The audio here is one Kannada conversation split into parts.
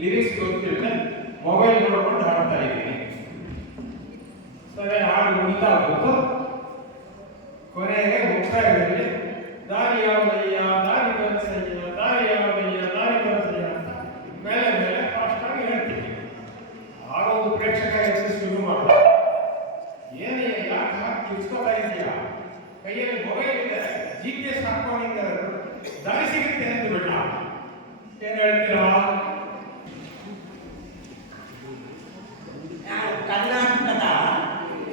ಲಿರಿಕ್ಸ್ ಗೊತ್ತಿಲ್ಲ, ಮೊಬೈಲ್ ನೋಡ್ಕೊಂಡು ಹಾಡ್ತಾ ಇದ್ದೀನಿ. ಸರಿ, ಹಾಡು ಮುಗಿತಾ ಹೋಗ್ತು. ಕೊನೆಗೆ ಮುಕ್ತಾಯದಲ್ಲಿ ದಾರಿ ಯಾವುದಯ್ಯ, ದಾರಿ ಬರಸಯ್ಯ, ದಾರಿ ಯಾವುದಯ್ಯ, ದಾರಿ ಬರಸಯ್ಯ ಅಂತ ಮೇಲೆ ಮೇಲೆ ಫಾಸ್ಟಾಗಿ ಹೇಳ್ತೀನಿ. ಆಗ ಒಂದು ಪ್ರೇಕ್ಷಕ ಎದ್ದು ಶುರು ಮಾಡ್ದ, ಏನಯ್ಯ ಯಾಕೆ ಹಾಕಿ ಕಿರ್ಸ್ಕೊತಾ ಇದೆಯಾ, ಕೈಯಲ್ಲಿ ಮೊಬೈಲ್ ಇದೆ, GPS ಹಾಕೊಂಡಿದ್ದಾರೆ, ದಾರಿ ಸಿಗುತ್ತೆ ಅಂತ ಬಿಟ್ಟ. ಏನು ಹೇಳ್ತೀರಾ? ಕರ್ನಾಟಕದ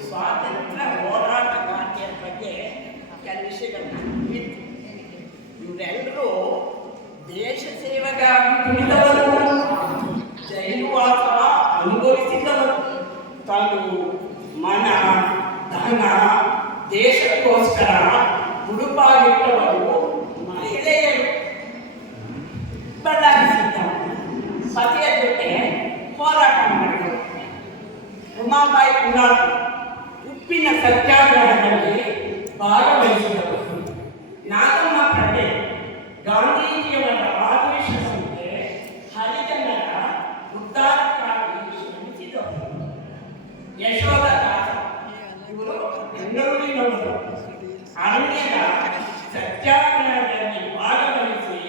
ಸ್ವಾತಂತ್ರ್ಯ ಹೋರಾಟಗಾರ್ತಿಯರ ಬಗ್ಗೆ ಕೆಲವು ವಿಷಯಗಳನ್ನ ಇವರೆಲ್ಲರೂ ದೇಶ ಸೇವೆಗಾಗಿ ದುಡಿದವರು, ಜೈಲುವಾಸ ಅನುಭವಿಸಿದವರು, ತಾನು ಮನ ಧನ ದೇಶಕ್ಕೋಸ್ಕರ ಮುಡುಪಾಗಿಟ್ಟವರು ಮಹಿಳೆಯರು. ಬದಲಾಯಿಸಿದ್ದರು, ಪತಿಯ ಜೊತೆ ಹೋರಾಟ ಮಾಡಿದರು. ಉಮಾಬಾಯಿ ಪುರಾಣ ಉಪ್ಪಿನ ಸತ್ಯಾಗ್ರಹದಲ್ಲಿ ಭಾಗವಹಿಸಿದರು. ನಾಗಮ್ಮ ಪಟೇಲ್ ಗಾಂಧೀಜಿಯವರ ಆದೇಶ ಸಂಖ್ಯೆ ಹರಿಜನರ ಉದ್ಧಾರಕ್ಕಾಗಿ ಶ್ರಮಿಸಿದರು. ಯಶೋಧ ದಾಸ ಇವರು ಬೆಂಗಳೂರಿನವರು. ಅರಣ್ಯದ ಸತ್ಯಾಗ್ರಹದಲ್ಲಿ ಭಾಗವಹಿಸಿ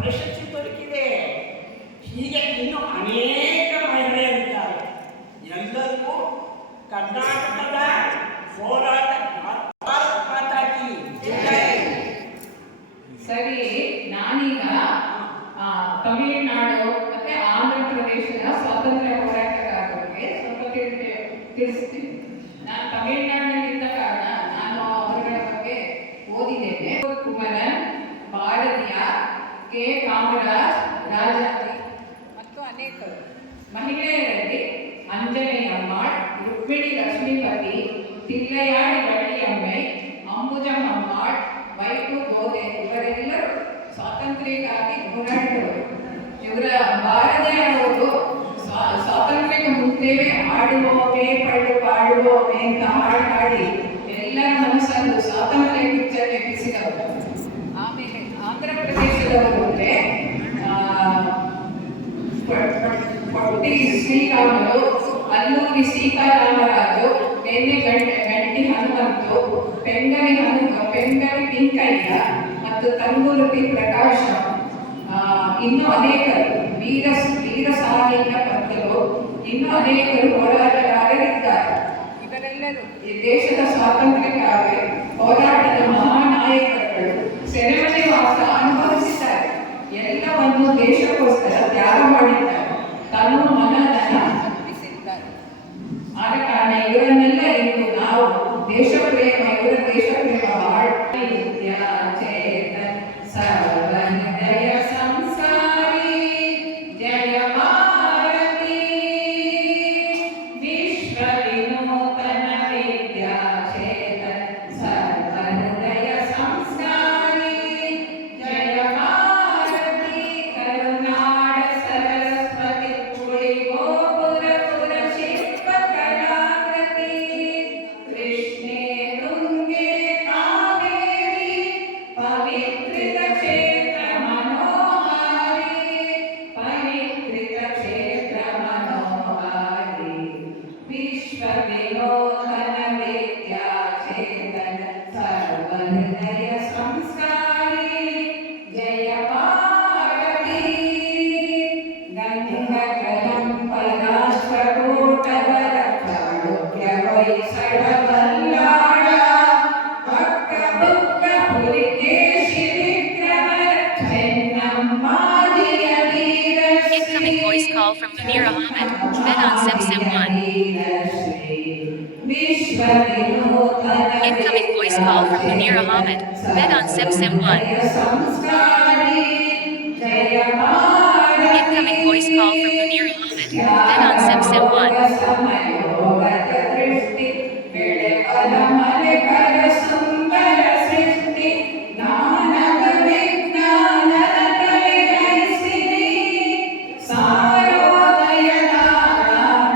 ಪ್ರಶಸ್ತಿ ದೊರಕಿದೆ. ಹೀಗೆ ಇನ್ನು ಅನೇಕ ಮಹಿಳೆಯರಿದ್ದಾರೆ. ಎಲ್ಲರಿಗೂ ಕರ್ನಾಟಕದ ಹೋರಾಟ ಭಾರತ್ ಮಾತಾ ಕಿ ಜೈ. ಸರಿ, ನಾನೀಗ ತಮಿಳುನಾಡು ಮತ್ತೆ ಆಂಧ್ರ ಪ್ರದೇಶದ ಸ್ವಾತಂತ್ರ್ಯ ಹೋರಾಟಗಾರರಿಗೆ ಸ್ವಲ್ಪ ತಿಳಿಸ್ತೀನಿ. ನಾನು ತಮಿಳುನಾಡಿನಲ್ಲಿದ್ದ ಕಾರಣ ನಾನು ಅವರ ಬಗ್ಗೆ ಓದಿದ್ದೇನೆ. ಕುಮರನ್, ಭಾರತೀಯ, ಕೆ ಕಾಮರಾಜ್, ರಾಜಾಜಿ ಮತ್ತು ಅನೇಕರು. ಮಹಿಳೆಯರಲ್ಲಿ ಅಂಜನೇಯಮ್ಮಾಳ್, ರುಕ್ಮಿಣಿ ಲಕ್ಷ್ಮೀಪತಿ, ತಿಲ್ಲಯಾಡಿ ವಳ್ಳಿಯಮ್ಮೈ, ಅಂಬುಜಮ್ಮಮ್ಮಾಳ್, ವೈಕು ಗೋದೆ ಇವರೆಲ್ಲರೂ ಸ್ವಾತಂತ್ರ್ಯಕ್ಕಾಗಿ ಹೋರಾಡಿದವರು. ಇವರ ಭಾರತೀಯ ಅವರು ಸ್ವಾತಂತ್ರ್ಯಕ್ಕೆ ಮುಂಚೆವೇ ಆಡುವೋಮೆ ಪಡು ಪಾಡುವೋಮೆ ಅಂತ ಹಾಡು ಹಾಡಿ ಎಲ್ಲರ ಮನಸ್ಸನ್ನು ಸ್ವಾತಂತ್ರ್ಯ ಕಿಚ್ಚನೆಬ್ಬಿಸಿದವರು. ಆಮೇಲೆ ಆಂಧ್ರ ಪ್ರದೇಶದವರು ಅಂದರೆ ಪೊಟ್ಟಿ ಶ್ರೀರಾಮುಲು, ಅಲ್ಲೂರಿ ಸೀತಾರಾಮರಾಜು, ಗಂಟಿ ಹನುಮಂತು, ಪೆಂಗರಿ ಪಿಂಕಯ್ಯ ಮತ್ತು ತಂಗೂರು ಪಿ ಪ್ರಕಾಶ, ಇನ್ನೂ ಅನೇಕರು ವೀರ ಸಾಲಿನ ಪಂತರು, ಇನ್ನೂ ಅನೇಕರು ಹೋರಾಟಗಾರರಿದ್ದಾರೆ. ಇವರೆಲ್ಲರೂ ಈ ದೇಶದ ಸ್ವಾತಂತ್ರ್ಯಕ್ಕಾಗಿ ಹೋರಾಟದ ಮಹಾನಾಯಕರುಗಳು. ಸೆರೆಮನೆ ವಾಸ ಅನುಭವಿಸಿದ್ದಾರೆ. ಎಲ್ಲವನ್ನು ದೇಶಕ್ಕೋಸ್ಕರ ತ್ಯಾಗ ಮಾಡಿದ್ದಾರೆ. ತನು ಮನಧನ ಅರ್ಪಿಸಿದ್ದಾರೆ. ಆದ ಕಾರಣ ಇವರನ್ನೆಲ್ಲ ಇಂದು ನಾವು ದೇಶಪ್ರೇಮ, ಇವರ ದೇಶಪ್ರೇಮ ಸರ್ವದಯ ಸಂಸಾರಿ ಜಯ ಭಾರತಿ ವಿಶ್ವ ವಿನೂತನ ವಿದ್ಯಾ ಚೇತನ ಸರ್ವದಯ ಸಂಸ್ಕಾರಿ ಜಯ ಭಾರತಿ ಕರುನಾಡ ಸರಸ್ವತಿ ಪುರಿ ಗೋಪುರ ಪುರ ಶಿಲ್ಪ ಕಲಾಕೃತಿ ಕೃಷ್ಣೇ ತುಂಗೆ ಕಾವೇರಿ ಪವಿತ್ರಿತ ಕ್ಷೇತ್ರ ಮನೋಹಾರಿ ಪವಿತ್ರಿತ ಕ್ಷೇತ್ರ ಮನೋಹಾರಿ ವಿಶ್ವ ವಿನೋದನ ವಿದ್ಯಾ ಚೇತನ ಸರ್ವಹೃದಯ ಸಂಸ್ಕಾರಿ ಜಯ ಭಾರತಿ ಗಂಗಕಲಂ ಪದಾಶ್ವಕೂಟವರ ಚಾಳುಕ್ಯ ಹೊಯ್ಸಳ ಬಲ್ಲಾಳ ಪಕ್ಕ ಬುಕ್ಕ Pulakeshi ವಿಕ್ರಮರ ಚೆನ್ನಮ್ಮಾಜಿಯ Veerashri Incoming voice call from Munir Ahmed, Med on Sim 1. ವಿಶ್ವ ವಿನೂತನ Incoming voice call from Munir Ahmed, Med on Sim 1. ಸಂಸ್ಕಾರಿ Jaya Bharati. Incoming voice call from Munir Ahmed, Med on Sim 1. ಸಮಯೋಗದ ದೃಷ್ಟಿ ಬೆಳೆವಲ ಮಲೆಕರ ಸುಂದರ ಸೃಷ್ಟಿ ಜ್ಞಾನದ ವಿಜ್ಞಾನದ ಕಲೆಗೈಸಿರಿ ಸಾರೋದಯದ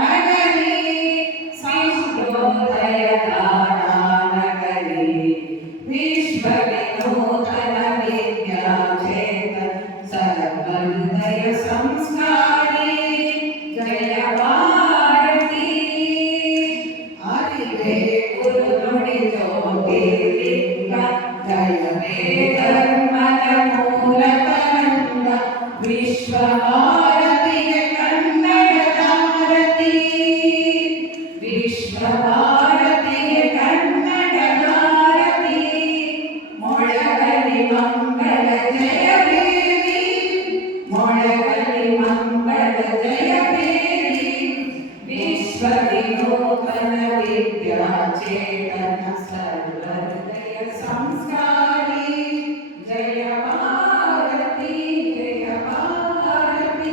ನಗರಿ ಸಂಸ್ಕೃತೋದಯದ ನಗರಿ ವಿಶ್ವ ವಿನೂತನ ವಿದ್ಯಾ ಚೇತನ ಸರ್ವಹೃದಯ ಸಂಸ್ಕಾರಿ ಜಯ ಭಾರತಿ. ಅರಿವೇ ಗುರು ನುಡಿ ಜ್ಯೋತಿರ್ಲಿಂಗ ಜಯವೇ ಧರ್ಮದ ಮೂಲ ತರಂಗ ವಿಶ್ವ ಭಾರತಿಯ ಕನ್ನಡದ ಆರತಿ ವಿಶ್ವ ಭಾರತಿಯ ಕನ್ನಡದ ಆರತಿ ಮೊಳಗಲಿ ಮಂಗಳ ಜಯಬೇರಿ ಮೊಳಗಲಿ ಮಂಗಳ ಜಯಬೇರಿ ವಿಶ್ವ ವಿನೂತನ ವಿದ್ಯಾ ಚೇತನ ಸರ್ವಹೃದಯ ಸಂಸ್ಕಾರಿ ಜಯ ಭಾರತಿ ಜಯ ಭಾರತಿ.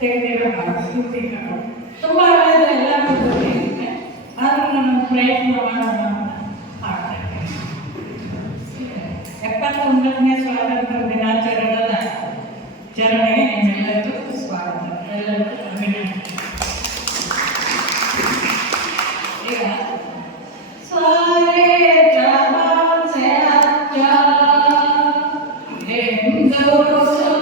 ತೆಗೆದಿರೋ ಶೂಟಿಂಗ್ಗಳು ತುಂಬ ಹಳೆಯದು ಎಲ್ಲ ಗೊತ್ತಿದೆ. ಆದರೂ ನಾನು ಪ್ರಯತ್ನ ಮಾಡೋಣ ಅಂತ ಮಾಡ್ತಾ ಇದ್ದೇನೆ. 79ನೇ ಸ್ವಾತಂತ್ರ್ಯ ದಿನಾಚರಣೆಯ ಚರಣೆಗೆ ನಿಮ್ಮೆಲ್ಲರಿಗೂ ಸ್ವಾಗತ, ಎಲ್ಲರಿಗೂ ಅಭಿನಂದನೆ. ಈಗ ಸಾರೇ ಜಹಾನ್ ಸೆ ಅಚ್ಚಾ ಹಿಂದೂಸ್ತಾನ್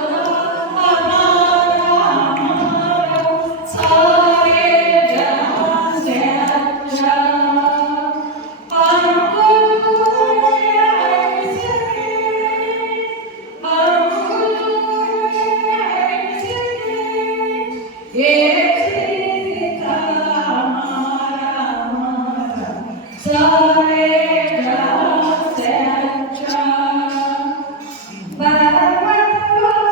Bye.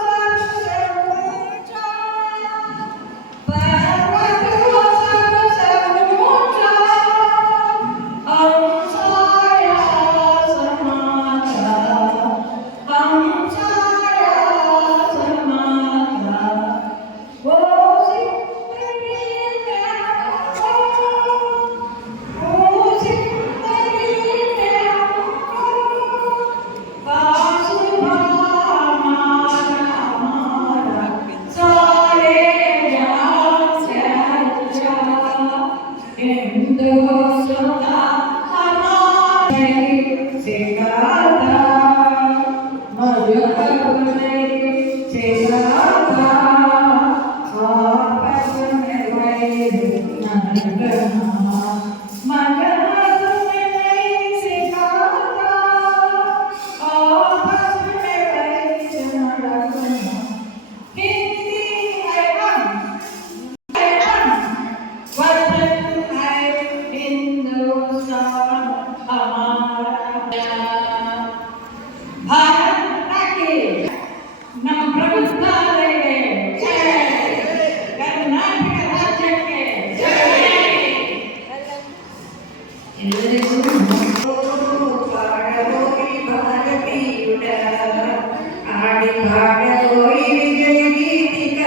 పాడబోయి విజయ గీతిక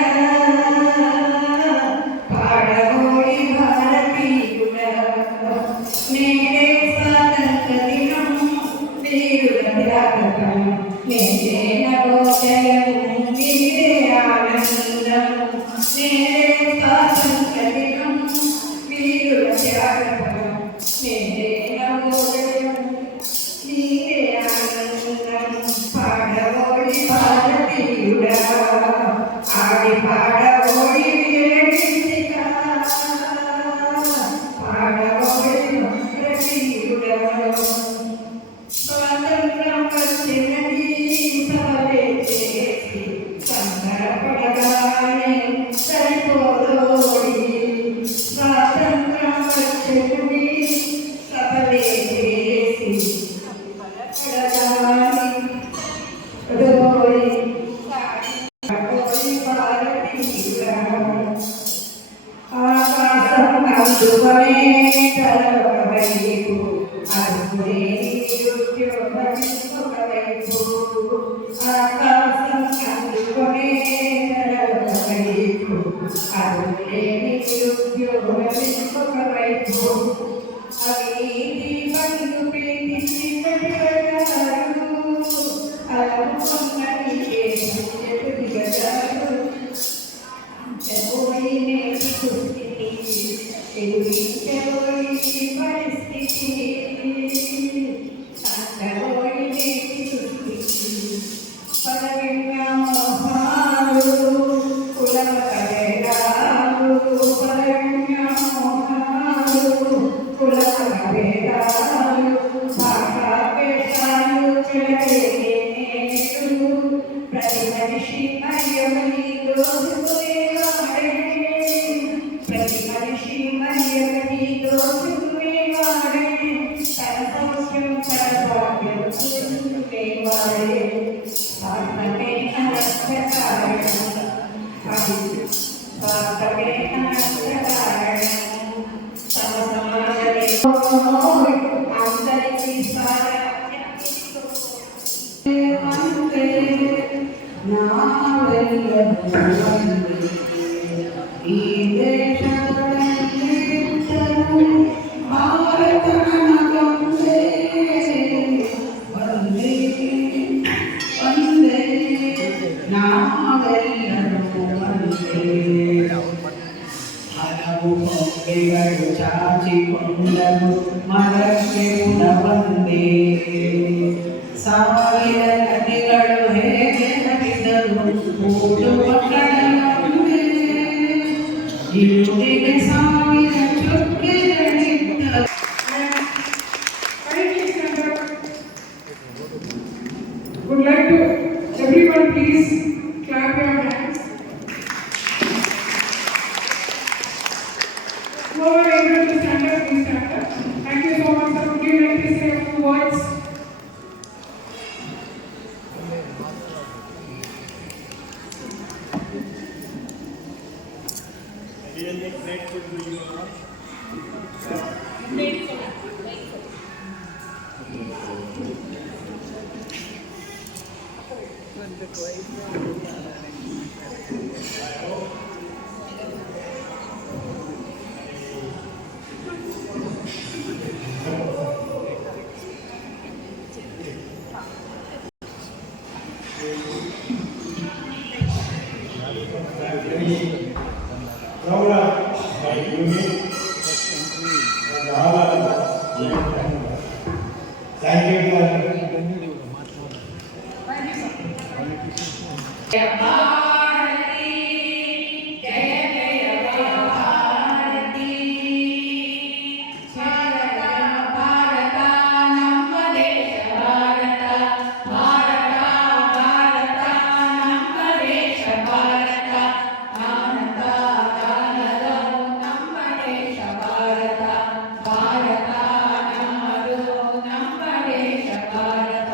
పాడబోయి భారతీయుడ నేడే స్వాతంత్ర దినం వీరుల త్యాగం నేడే నవోదయం నీడే ఆనందం నేడే స్వాతంత్ర దినం వీరుల త్యాగం నేడే నవోదయం నీడే ఆనందం పాడబోయి భారతీయుడా ఆడి పాడబోయి విజయ గీతిక పాడబోయి భారతీయుడా స్వాతంత్రం వచ్చినది సభలే చేసి సంబరపడగానే సరిపోదోడి స్వాతంత్రం వచ్చినది సభలే చేసి పడగానే రోడి భారతీయుడా ఆకాశం అందుకనే కలవైపు అదుపునే ఒకవైపు ఆకాశం అందుకనే కలవైపు అదుపునే ఒకవైపు అవినీతి బంధు ప్రీతి చీకటి పడ్డారు అలము పొందని చెట్టు దిగజారు చెబోయి నేటి దుస్థితి ఎదురించబోయి పరిస్థితి సంతబోయి నేటి దుస్థితి పదవిజ్ఞానాలు కులమత భేదాలు పదవిజ్ఞానాలు కులమత భేదాలు భాషా భేదాలు చెలరేగే నేడు ప్రతి మనిషి మర్యాదని దోచుకునేవాడే ప్రతి మనిషి మర్యాదని దోచుకునేవాడే తన సౌఖ్యం తన భాగ్యం చూసుకునేవాడే స్వార్థమే అనర్థ కారణం స్వార్థమే అనర్థ కారణం తమ సమాజమే అందరికీ ఈ దేశంలో భారత వందే వందే వందే నావెల్లరూ వందే ಹಲವು ಕೊಂಬೆಗಳು ಚಾಚಿಕೊಂಡರು ಮರಕ್ಕೆ ಉಣವಂದೇ ಸಾವಿರ ನದಿಗಳು ಹೇಗೆ ಹರಿದರು ಓಡುವ ಕಡಲೊಂದೇ ಇರುಳಿಗೆ ಸಾವಿರ ಚುಕ್ಕೆಗಳಿದ್ದರು Would like to everyone please clap your hands. Whoever able to stand up, please stand up. Thank you so much, sir. Would you like to say a few words? Really grateful to you all. Proud of my unit and all of the thank you. Bharati జయ జయ భారతి భారత భారత ನಮ್ಮ ದೇಶ ಭಾರತ ಭಾರತ ಭಾರತ ನಮ್ಮ ದೇಶ ಭಾರತ ಭಾರತ ದಾನದು ನಮ್ಮ ದೇಶ ಭಾರತ ಭಾರತ ನಮ್ಮದು ನಮ್ಮ ದೇಶ ಭಾರತ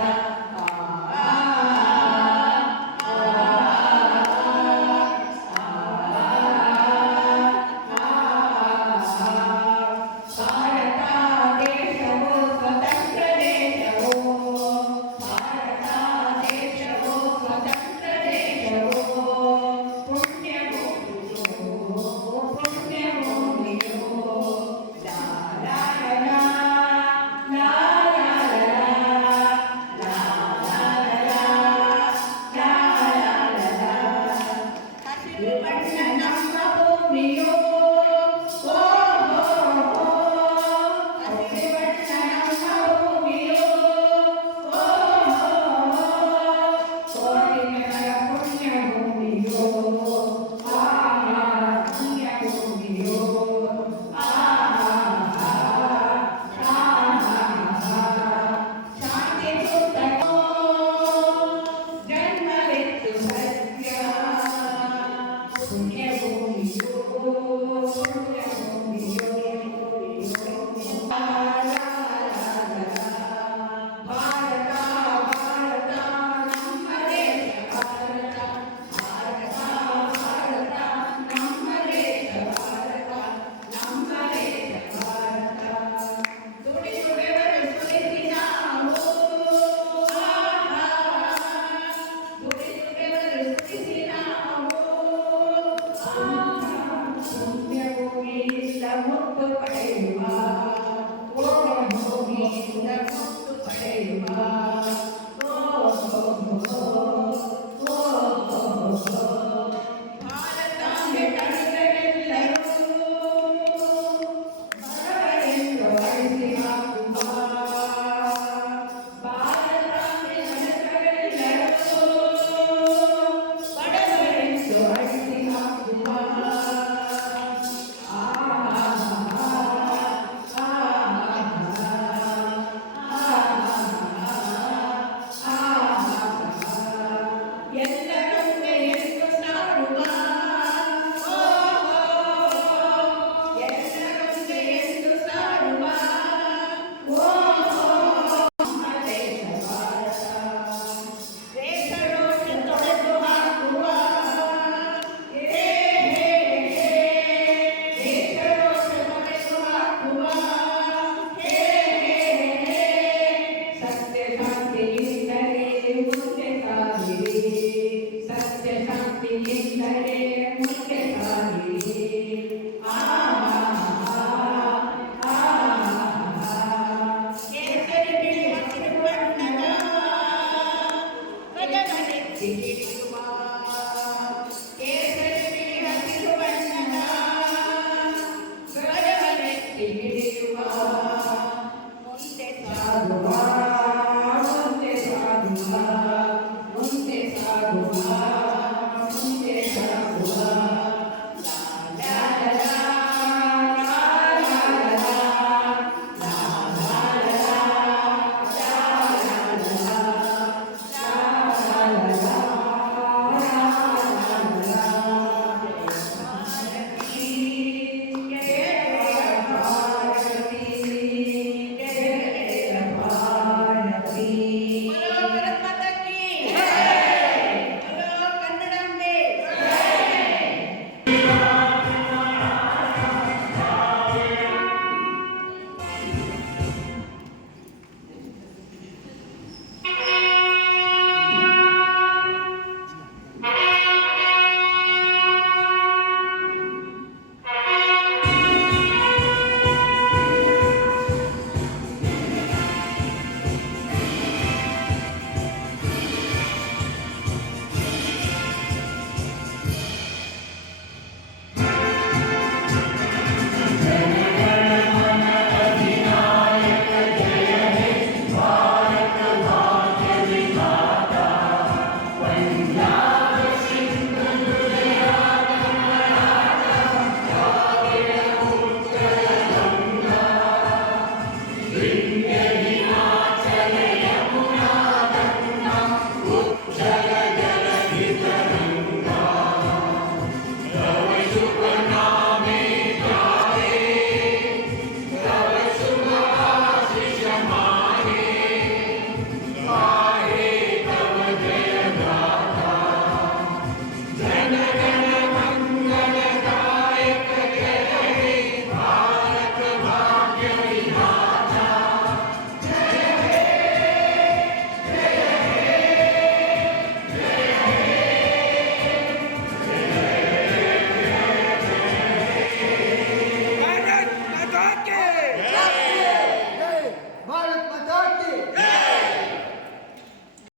ಎಂದರೆ